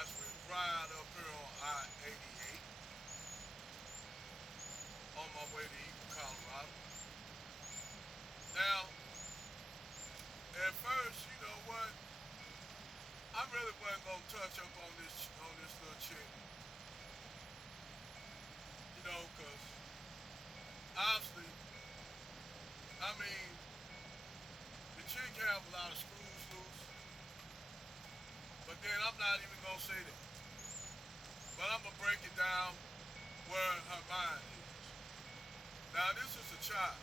as we ride up here on I-88 on my way to Eagle, Colorado. Now, at first, you know what? I really wasn't gonna touch up on this little chick, you know, cause obviously, I mean, the chick have a lot of screws loose, but then I'm not even gonna say that. But I'm gonna break it down where her mind is. Now, this is a child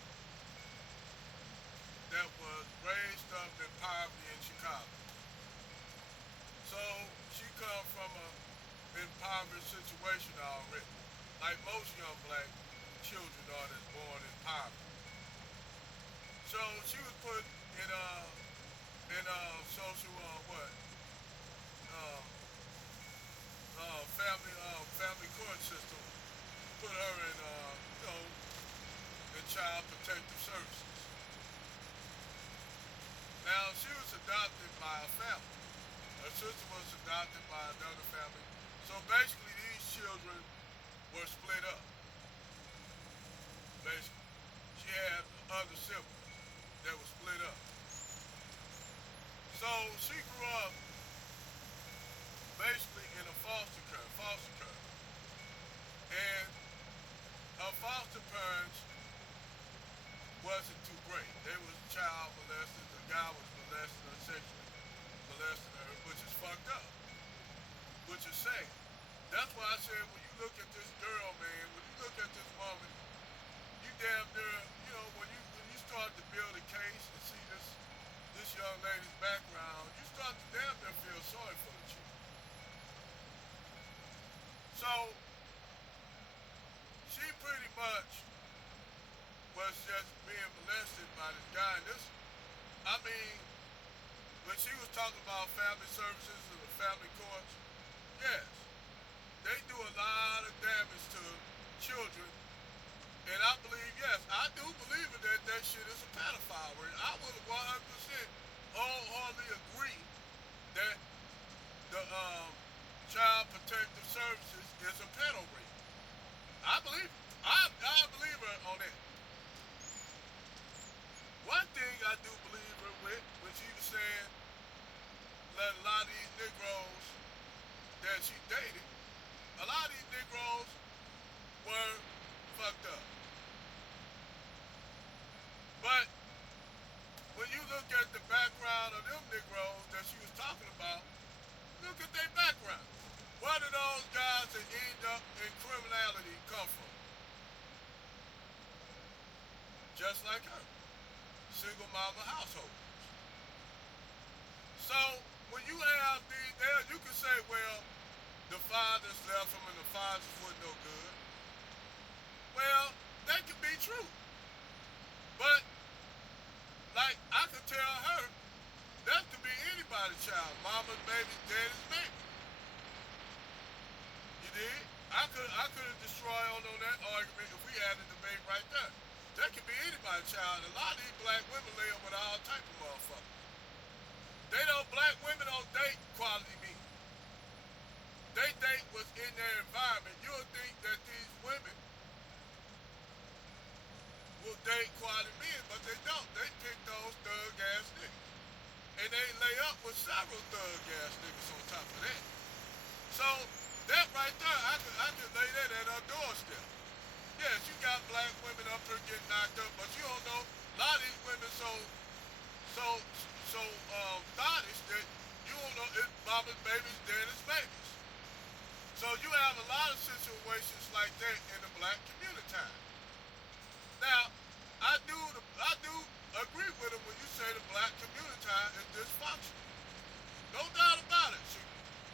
that was raised up in poverty in Chicago. So she come from a impoverished situation already, like most young black children are that's born in poverty. So she was put in social what uh, family court system, put her in you know in child protective services. Now she was adopted by a family. Her sister was adopted by another family. So basically, these children were split up. Basically, she had other siblings that were split up. So she grew up basically in a foster care, and her foster parents wasn't too great. They was child molested. The guy was molesting her sexually, molesting her, which is fucked up, which is sad. That's why I said when you look at this girl, man, when you look at this woman, you damn near, you know, when you start to build a case and see this young lady's background, you start to damn near feel sorry for the chick. So she pretty much was just being molested by this guy. And this, I mean, when she was talking about family services and the family courts, yes, they do a lot of damage to children. And I believe, yes, I do believe it that that shit is a pedophile ring. I would 100% wholeheartedly agree that the Child Protective Services is a pedo ring. I believe it. I believe her on that. One thing I do believe her with, when she was saying that a lot of these Negroes that she dated, a lot of these Negroes were fucked up. But when you look at the background of them Negroes that she was talking about, look at their background. Where did those guys that end up in criminality come from? Just like her. Single mama household. So when you have these there, you can say, well, the fathers left them and the fathers were no good. Well, that could be true. But like I could tell her, that could be anybody's child. Mama's baby, daddy's baby. You did? I could have destroyed on that argument if we had a debate right there. That could be anybody's child. A lot of these black women lay up with all type of motherfuckers. They don't black women don't date quality men. They date what's in their environment. You'll think that these women will date quality men, but they don't. They pick those thug ass niggas. And they lay up with several thug ass niggas on top of that. So that right there, I could lay that at her doorstep. Yes, you got black women up here getting knocked up, but you don't know a lot of these women so thottish that you don't know it's mama's babies, daddy's babies. So you have a lot of situations like that in the black community. Now, I do agree with him when you say the black community is dysfunctional. No doubt about it,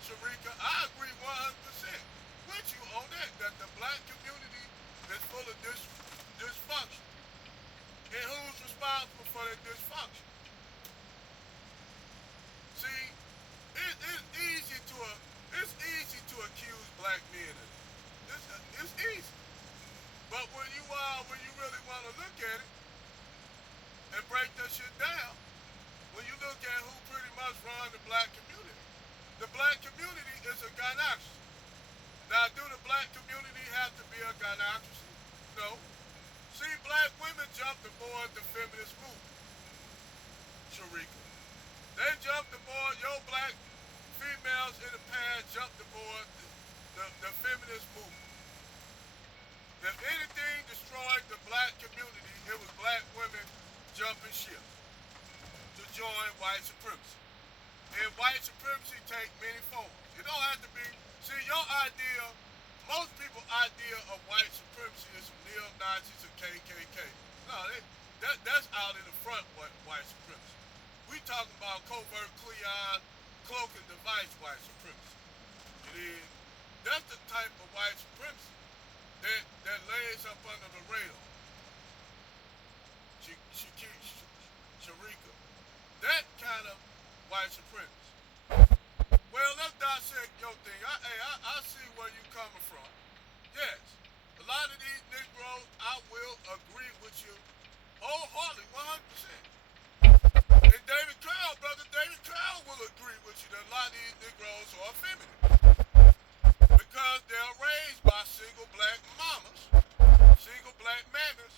Sherika. I agree 100% with you on that. That the black community is full of dysfunction. And who's responsible for that dysfunction? See, it's easy to accuse black men of that. It's easy. But when you really want to look at it and break that shit down, when you look at who pretty much run the black community, The black community is a gynocracy. Now, do the black community have to be a gynocracy? No. See, black women jumped aboard the feminist movement, Sherika. They jumped aboard, your black females in the past jumped aboard the feminist movement. If anything destroyed the black community, it was black women jumping ship to join white supremacy. And white supremacy take many forms. It don't have to be, see, your idea, most people's idea of white supremacy is some neo-Nazis and KKK. No, that's out in the front, white supremacy. We talking about covert Cleon, cloak and device white supremacy. It is, that's the type of white supremacy that lays up under the radar. Sherika. That kind of white supremacy. Well, let's dissect your thing. I see where you're coming from. Yes, a lot of these Negroes, I will agree with you wholeheartedly, 100%. And David Crown, brother David Crown will agree with you that a lot of these Negroes are feminine. Because they're raised by single black mamas, single black mammas,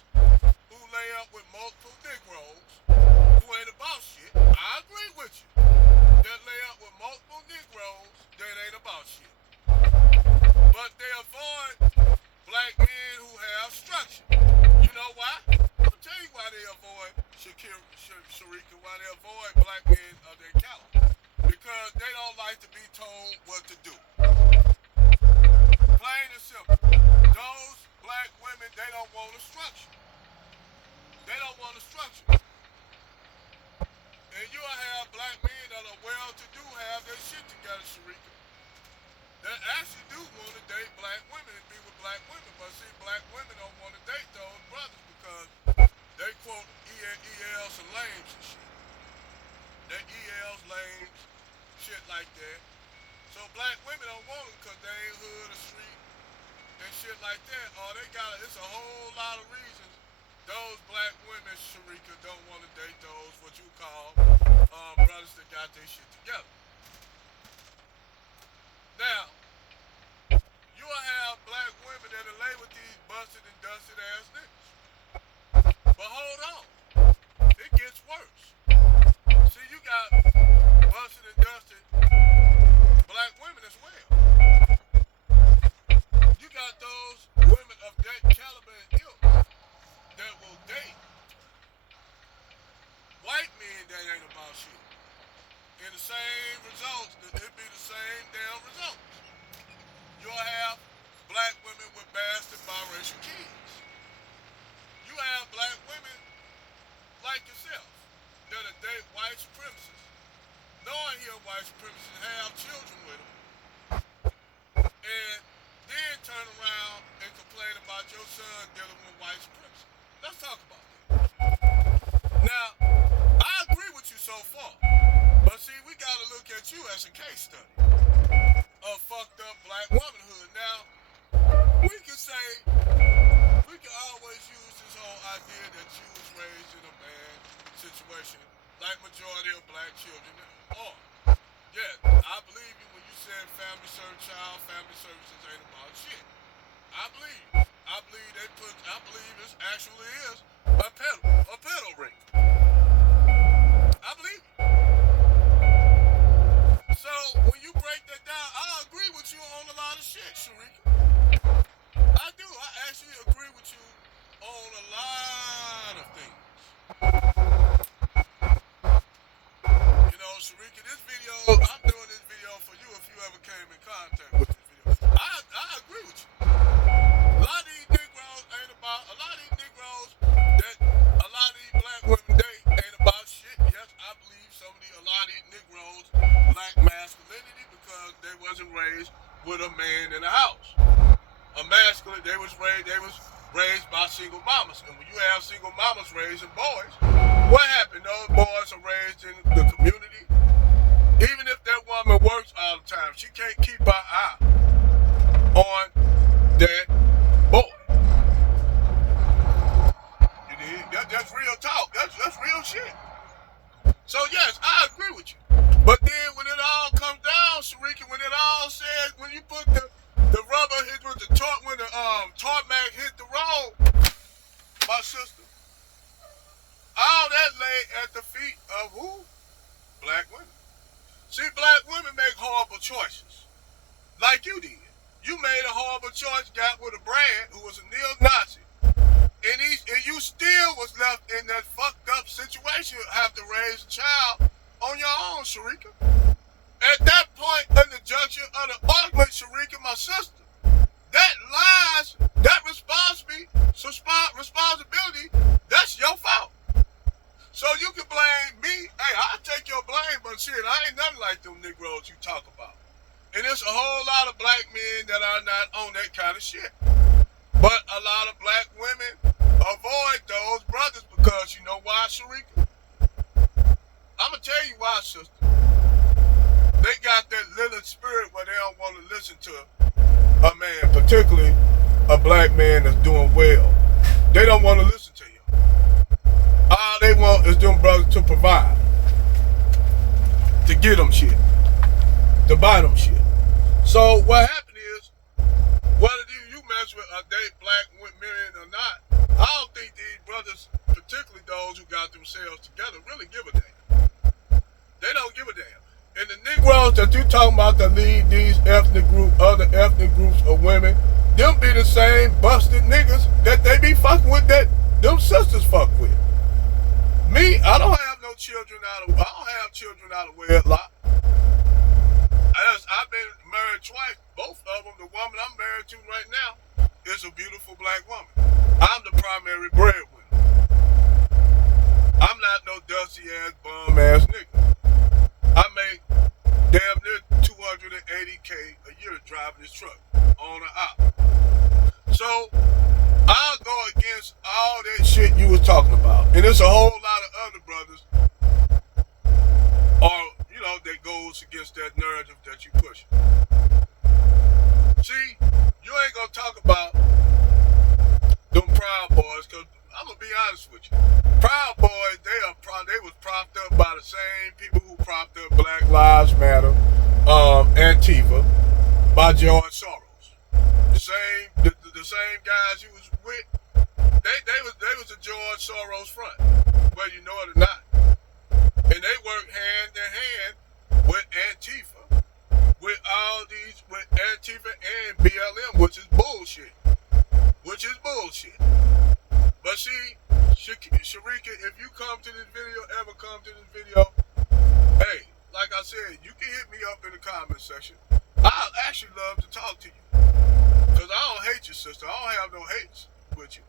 who lay up with multiple Negroes who ain't about shit. I agree with you. That lay up with multiple Negroes that ain't about shit. But they avoid black men who have structure. You know why? I'll tell you why they avoid Sherika, why they avoid black men of their caliber. Because they don't like to be told what to do. Plain and simple. Those black women, they don't want a structure. They don't want a structure. And you'll have black men that are well-to-do have their shit together, Sherika. That actually do want to date black women and be with black women. But see, black women don't want to date those brothers because they quote ELs and lames and shit. They ELs, lames, shit like that. So black women don't want them because they ain't hood or street and shit like that. Oh, it's a whole lot of reasons those black women, Sherika, don't want to date those, what you call, brothers that got their shit together. Now, you'll have black women that are lay with these busted and dusted ass niggas. But hold on, it gets worse. See, you got busted and dusted black women as well. You got those women of that caliber and ilk that will date white men that ain't about shit. And the same results, it be the same damn results. You'll have black women with bastard biracial kids. You have black women like yourself that are date white supremacists, knowing here white supremacists have children with them, and then turn around and complain about your son dealing with white supremacy. Let's talk about that. Now, I agree with you so far, but see, we gotta look at you as a case study of fucked up black womanhood. Now, we can always use this whole idea that you was raised in a bad situation, like majority of black children are. Yeah, I believe you when you said family services ain't about shit. I believe this actually is a pedal ring. I believe it. So when you break that down, I agree with you on a lot of shit, Sherika. I do. I actually agree with you on a lot of things. You know, Sherika, this video, I'm doing this video for you if you ever came in contact with this video. I agree with you. A lot of these Negroes ain't about, a lot of these Negroes that a lot of these black women date ain't about shit. Yes, I believe a lot of these Negroes lack masculinity because they wasn't raised with a man in the house. A masculine, they was raised by single mamas. And when you have single mamas raising boys, what happened? Those boys are raised in the community. Even if that woman works all the time, she can't keep her eye on that boy. You need, that's real talk. That's real shit. So yes, I agree with you. But then when it all comes down, horrible choices, like you did. You made a horrible choice, got with a Brad who was a neo-Nazi, and you still was left in that fucked up situation, have to raise a child on your own, Sherika. At that point, in the junction of the argument, Sherika, my sister, that lies, that responsibility, that's your fault. So you can blame me. Hey, I'll take your blame, but shit, I ain't nothing like them Negroes you talk about. And there's a whole lot of black men that are not on that kind of shit. But a lot of black women avoid those brothers because you know why, Sherika? I'm going to tell you why, sister. They got that little spirit where they don't want to listen to a man, particularly a black man that's doing well. They don't want to listen to you. All they want is them brothers to provide, to get them shit, to buy them shit. So what happened is, whether you mess with a day black men or not, I don't think these brothers, particularly those who got themselves together, really give a damn. They don't give a damn. And the Negroes that you talking about that lead these other ethnic groups of women, them be the same busted niggas that they be fucking with, that them sisters fuck with. Me, I don't have children out of wedlock. I've been married twice. Both of them, the woman I'm married to right now, is a beautiful black woman. I'm the primary breadwinner. I'm not no dusty ass bum ass nigga. I make damn near $280K a year driving this truck on and out. So I'll go against all that shit you was talking about. And there's a whole lot of other brothers that goes against that narrative that you push. See, you ain't gonna talk about them Proud Boys, because I'm gonna be honest with you. Proud Boys, they was propped up by the same people who propped up Black Lives Matter, Antifa, by George Soros. The same guys he was with, they was the George Soros front, whether you know it or not. And they work hand in hand with Antifa, with Antifa and BLM, which is bullshit. But see, Sherika, if you ever come to this video, hey, like I said, you can hit me up in the comment section. I'd actually love to talk to you. Because I don't hate you, sister. I don't have no hate with you,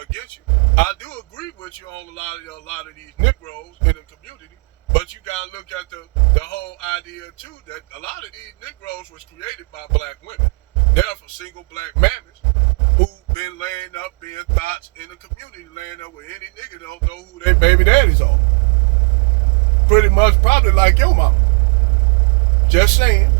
against you. I do agree with you on a lot of these Negroes in the community, but you gotta look at the whole idea too, that a lot of these Negroes was created by black women. They're for single black mammies who've been laying up, being thoughts in the community, laying up with any nigga that don't know who their baby daddies are. Pretty much probably like your mama. Just saying.